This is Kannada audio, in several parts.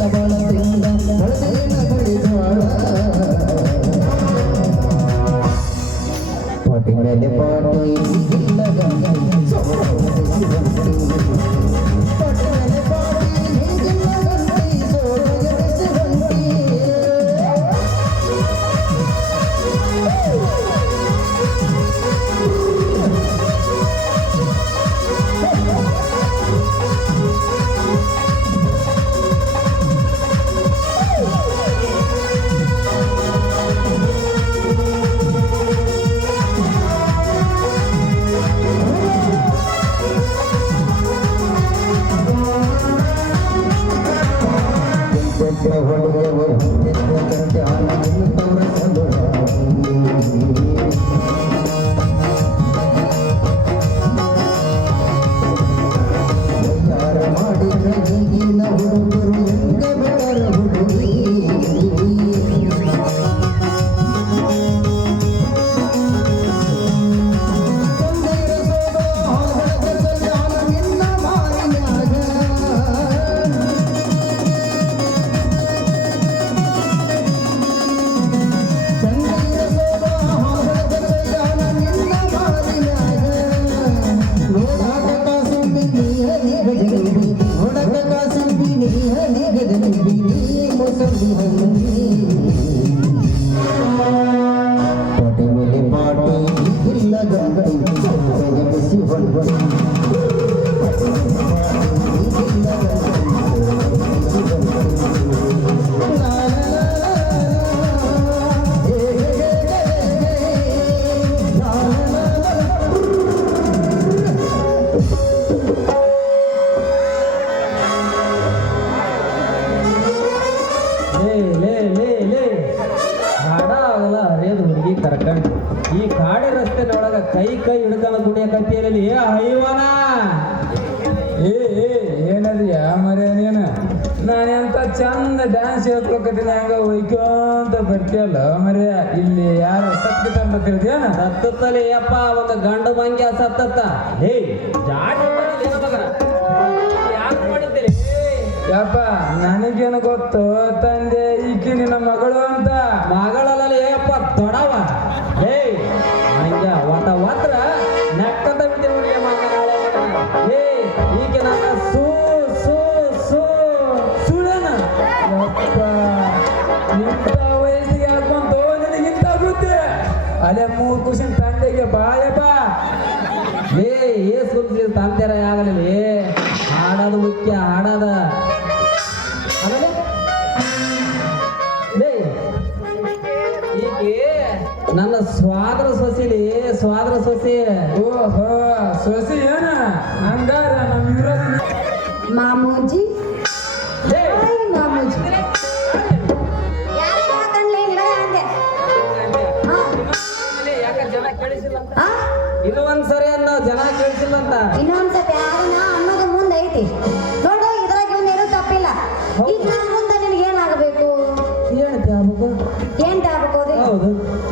Sabala Brinda ಕೆಟ್ಟ ಏ ಹೈವನ. ಏ ಏನದ್ರಿ ಮರ್ಯ ನೀನು? ನಾನು ಎಂತ ಚಂದ ಡ್ಯಾನ್ಸ್ ಹೇಳ್ಕೊಳಕತ್ತೀನಿ ಹಂಗ ಒಯ್ಕೊಂತ ಬರ್ತೀಯಲ್ಲ ಮರ್ಯ? ಇಲ್ಲಿ ಯಾರು ಸತ್ತಿ ತಂದ ತಿಳಿದೇನ ಸತ್ತತ್ತಲೆ ಯಪ್ಪ ಒಂದು ಗಂಡು ಮಂಗ್ಯ ಸತ್ತತ್ತ. ಹೇ ಜಾಡಿ ಯಾಕೆ ಮಾಡಿದ್ದೀರಿ ಯಪ್ಪ ನನಗೇನು ಗೊತ್ತು? ತಂದೆ ಈಕಿ ನಿನ್ನ ಮಗಳು ಅಂತ. ಮಗಳಲ್ಲ ಏಪ್ಪ ತೊಡವ ಹೇ ಮಂಗ್ಯ ಒಟ್ಟ ಒತ್ರ ಅಲ್ಲೇ ಮೂರು ಕುಶನ್ ತಂದೆಗೆ ಬಾಯಪ್ಪ. ಏ ಏ ಸುಲ್ಸಿ ತಂದೆರ ಆಗಲಿ ಹಾಡೋದು ಮುಖ್ಯ ಹಾಡೋದ. ಆಮೇಲೆ? ನನ್ನ ಸ್ವಾದ್ರ ಸೊಸಿಲಿ ಸ್ವಾದ್ರ ಸೊಸಿ. ಓಹೋ ಸೊಸಿ ಏನ? ಹಂಗಾರ ನಮ್ಮ ಮಾಮೂಜಿ ಇದು ಒಂದ್ಸರಿ ಅನ್ನೋ ಜನ ಕೇಳಿಸಿಲ್ಲ ಅಂತ ಇನ್ನೊಂದ್ಸತಿ ಯಾರನ್ನ ಅನ್ನೋದು ಮುಂದೆ ಐತಿ ನೋಡು ಇದ್ರಾಗ ಏನು ತಪ್ಪಿಲ್ಲ. ಈಗ ನನ್ ಮುಂದೆ ನಿನಗೆ ಏನಾಗಬೇಕು? ಏನಂತೆ ಆಗ್ಬೇಕು ಏನ್ ಆಗ್ಬೇಕು ಹೌದು.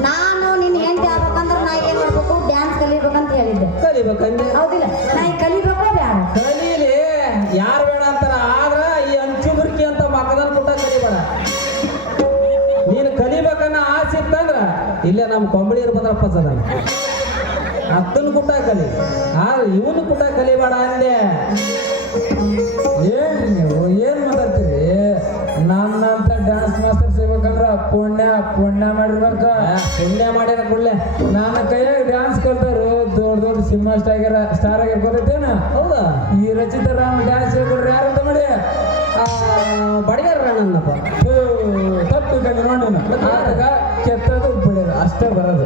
ನಾನು ನಿನ್ ಹೆಂಡತಿ ಆಗ್ಬೇಕಂದ್ರೆ ನಾ ಏನ್ ಮಾಡ್ಬೇಕು? ಡ್ಯಾನ್ಸ್ ಕಲಿಬೇಕಂತ ಹೇಳಿದ್ದೆ. ಕಲಿಬೇಕಂದ್ರೆ ಹೌದಿಲ್ಲ. ನಾ ಈಗ ಕಲಿಬೇಕೋ ಬೇಡ? ಇಲ್ಲೇ ನಮ್ಮ ಕೊಂಬಳಿ ಇರ್ಬೋದಪ್ಪ ಸದ ಅತ್ತನ ಕುಟ ಕಲಿ. ಆ ಇವನು ಕುಟ ಕಲಿಬೇಡ ಅಂದೆ. ಏನ್ ನೀವು ಏನು ಮಾತಾಡ್ತೀರಿ? ನನ್ನಂತ ಡ್ಯಾನ್ಸ್ ಮಾಸ್ಟರ್ ಸಿಗ್ಬೇಕಂದ್ರ ಪುಣ್ಯ ಪುಣ್ಯ ಮಾಡಿರ್ಬೇಕ. ಪುಣ್ಯ ಮಾಡ್ಯಾರ ಕೂಡಲೇ. ನನ್ನ ಕೈಯಾಗ ಡ್ಯಾನ್ಸ್ ಕಲ್ತಾರು ದೊಡ್ಡ ದೊಡ್ಡ ಸಿನಿಮಾ ಸ್ಟಾರ್ ಸ್ಟಾರ್ ಆಗಿರ್ಬೋದೈತೇನ? ಹೌದಾ? ಈ ರಚಿತ ರಾಮ್ ಡ್ಯಾನ್ಸ್ ಹೇಳ್ಕೊಡ್ರಿ ಯಾರು ಅಂತ ಮಾಡಿ ಬಡಿಗಾರ ನನ್ನಪ್ಪ ತಪ್ಪು ಕಂಡು ನೋಡಿ. ಬಿಡೋದು ಅಷ್ಟೇ ಬರೋದು.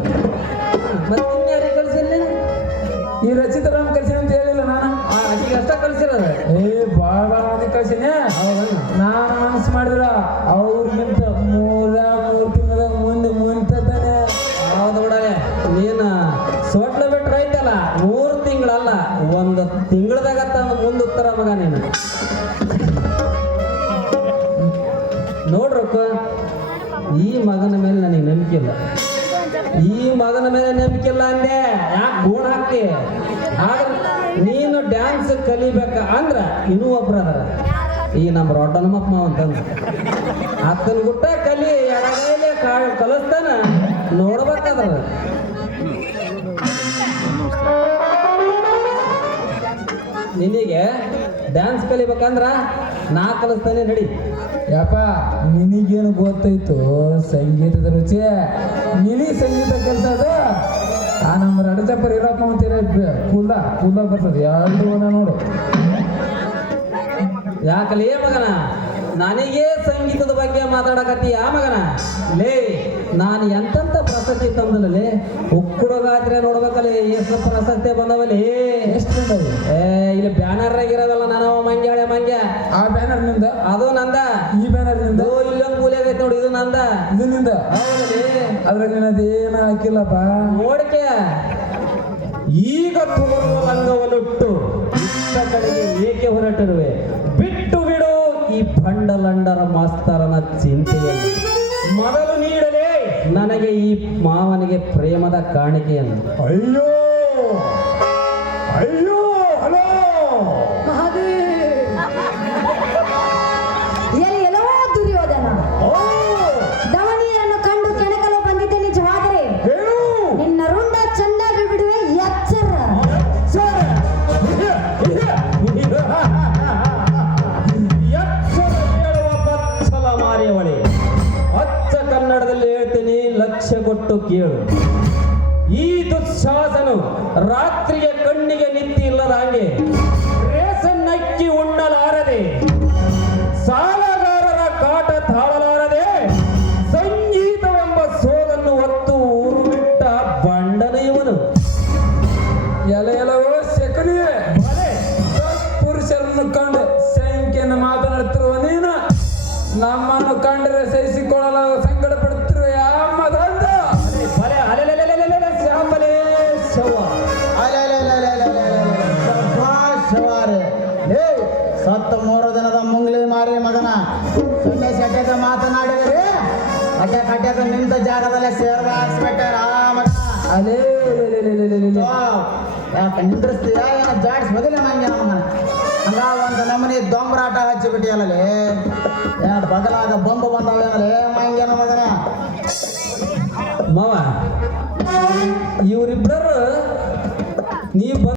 ಮತ್ತೆ ಇನ್ಯಾರೇ ಕಳ್ಸಿಲ್ಲ ಈ ರಚಿತ ರಾಮ್ ಕಳಿಸಿ ಅಂತ ಹೇಳಿಲ್ಲ ನಾನು. ಅಷ್ಟೇ ಅಷ್ಟ ಕಳ್ಸಿರೋದು. ಏ ಭಾಳ ಮಂದಿ ಕಳ್ಸಿನಿ ನಾನು ಮನಸ್ಸು ಮಾಡಿದ್ರ ಅವ್ರಿಗಿಂತ ಮೂರ ಮೂರು ತಿಂಗಳ ಮುಂದೆ ಮುಂತಾನೆ ಹೌದು ಬಿಡಲೆ ನೀನು ಸೋಟ್ಲ ಬಿಟ್ರೆ ಐತಲ್ಲ ಮೂರು ತಿಂಗಳಲ್ಲ ಒಂದು ತಿಂಗಳದಾಗ ತಂದು ಮುಂದುತ್ತರ ಮಗ ನೀನು. ನೋಡ್ರಪ್ಪ ಈ ಮಗನ ಮೇಲೆ ನನಗೆ ನಂಬಿಕೆ ಇಲ್ಲ. ಮಗನ ಮೇಲೆ ನಂಬಿಕೆ ಇಲ್ಲ ಅಂದೆ. ಯಾಕೆ ಗೋಣ ಹಾಕ್ತಿ? ಆದ್ರೆ ನೀನು ಡ್ಯಾನ್ಸ್ ಕಲಿಬೇಕ ಅಂದ್ರ ಇನ್ನೂ ಒಬ್ರ ಅದಾರ. ಈ ನಮ್ಮ ರೊಡ್ಡನಮ್ಮಪ್ಪ ಅಂತಂದ. ಅತ್ತನ ಗುಟ್ಟ ಕಲಿ ಎಡಗೈಲೆ ಕಾಳು ಕಲಿಸ್ತಾನ ನೋಡ್ಬೇಕಾದ್ರ. ನಿನಗೆ ಡ್ಯಾನ್ಸ್ ಕಲಿಬೇಕಂದ್ರ ನಾ ಕಲಿಸ್ತಾನೆ ನಡಿ. ಯಪ್ಪ ನಿನಗೇನು ಗೊತ್ತಾಯ್ತು? ಸಂಗೀತದ ರುಚಿ ನಿನಿ ಸಂಗೀತ ಕಲ್ಸದ ಆ ನಮ್ಮ ರಡಚಪ್ಪರ್ ಇರಪ್ಪ ಅಂತೀರ ಕೂಲ ಕೂಲ ಬರ್ತದೆ. ಎರಡು ಒಂದ ನೋಡು. ಯಾಕಲೇ ಮಗನ? ನನಗೆ ಸಂಗೀತದ ಬಗ್ಗೆ ಮಾತಾಡಕತ್ತೀಯ ಮಗನ? ಲೇ ನಾನು ಎಂತ ಪ್ರಶಸ್ತಿ ತಂದಲೇ ಉಕ್ಕುಡಗಾತ್ರೆ ನೋಡ್ಬೇಕಲ್ಲೇ ಎಷ್ಟು ಪ್ರಶಸ್ತಿ ಬಂದವಲ್ಲಿ ಎಷ್ಟು ಬಂದವು? ಏ ಇಲ್ಲಿ ಬ್ಯಾನರ್ ಆಗಿರೋದಲ್ಲ ನಾನು ಮಂಗ್ಯಾಳೆ ಮಂಗ್ಯ. ಆ ಬ್ಯಾನರ್ನಿಂದ? ಅದು ನಂದ. ಇದು ಅದ್ರಲ್ಲಿ ನಿನ್ನದೇನು ಹಾಕಿಲ್ಲಪ್ಪ? ನೋಡಿಕೆ ಈಗ ತೋರುವ ಲಂಗವನ್ನುಟ್ಟು ಇಷ್ಟ ಕಡೆಗೆ ಏಕೆ ಹೊರಟಿರುವೆ? ಬಿಟ್ಟು ಬಿಡು ಈ ಬಂಡಲಂಡರ ಮಾಸ್ತರನ ಚಿಂತೆಯನ್ನು. ಮೊದಲು ನೀಡಲೇ ನನಗೆ ಈ ಮಾವನಿಗೆ ಪ್ರೇಮದ ಕಾಣಿಕೆಯನ್ನು. ಅಯ್ಯೋ! ಅಯ್ಯೋ! ಕೊಟ್ಟು ಕೇಳು. ಈ ದುಶ್ಯಾಸನು ರಾತ್ರಿಗೆ ಕಣ್ಣಿಗೆ ನಿಂತಿ ಇಲ್ಲದ ಹಾಗೆ ರೇಸನ್ನಕ್ಕಿ ಉಣ್ಣಲಾರದೆ ಸತ್ತ ಮೂರು ದಿನದ ಮುಂಗ್ಲಿ ಮಾರಿ ಮಗನ. ಸಟ್ಯದ ಮಾತನಾಡಿದರೆ ಅಡ್ಡ ಕಟ್ಯದ ನಿಂತ ಜಾಗದಲ್ಲೇ ಸೇರ್ವ ಹಾಕ್ಸ್ಬಿಟ್ಟಾರ ಆ ಮಗ ಅಲೇ ಯಾಕೆ ನಿಂದ್ರಿಸ್ತೀಯ? ಏನೋ ಜಾಡ್ಸ್ ಬದಲ ನಂಗೆ ಮಗನ ಹಂಗ ಒಂದು ನಮನಿ ದೊಂಬರಾಟ ಹಚ್ಚಿಬಿಟ್ಟಿಯಲ್ಲೇ ಎರಡು ಬಗಲಾಗ ಬೊಂಬು ಬಂದವಳೇನಲೇ ಮಂಗ್ಯನ ಮಗನ. ಮಾವ ಇವರಿಬ್ಬರು ನೀ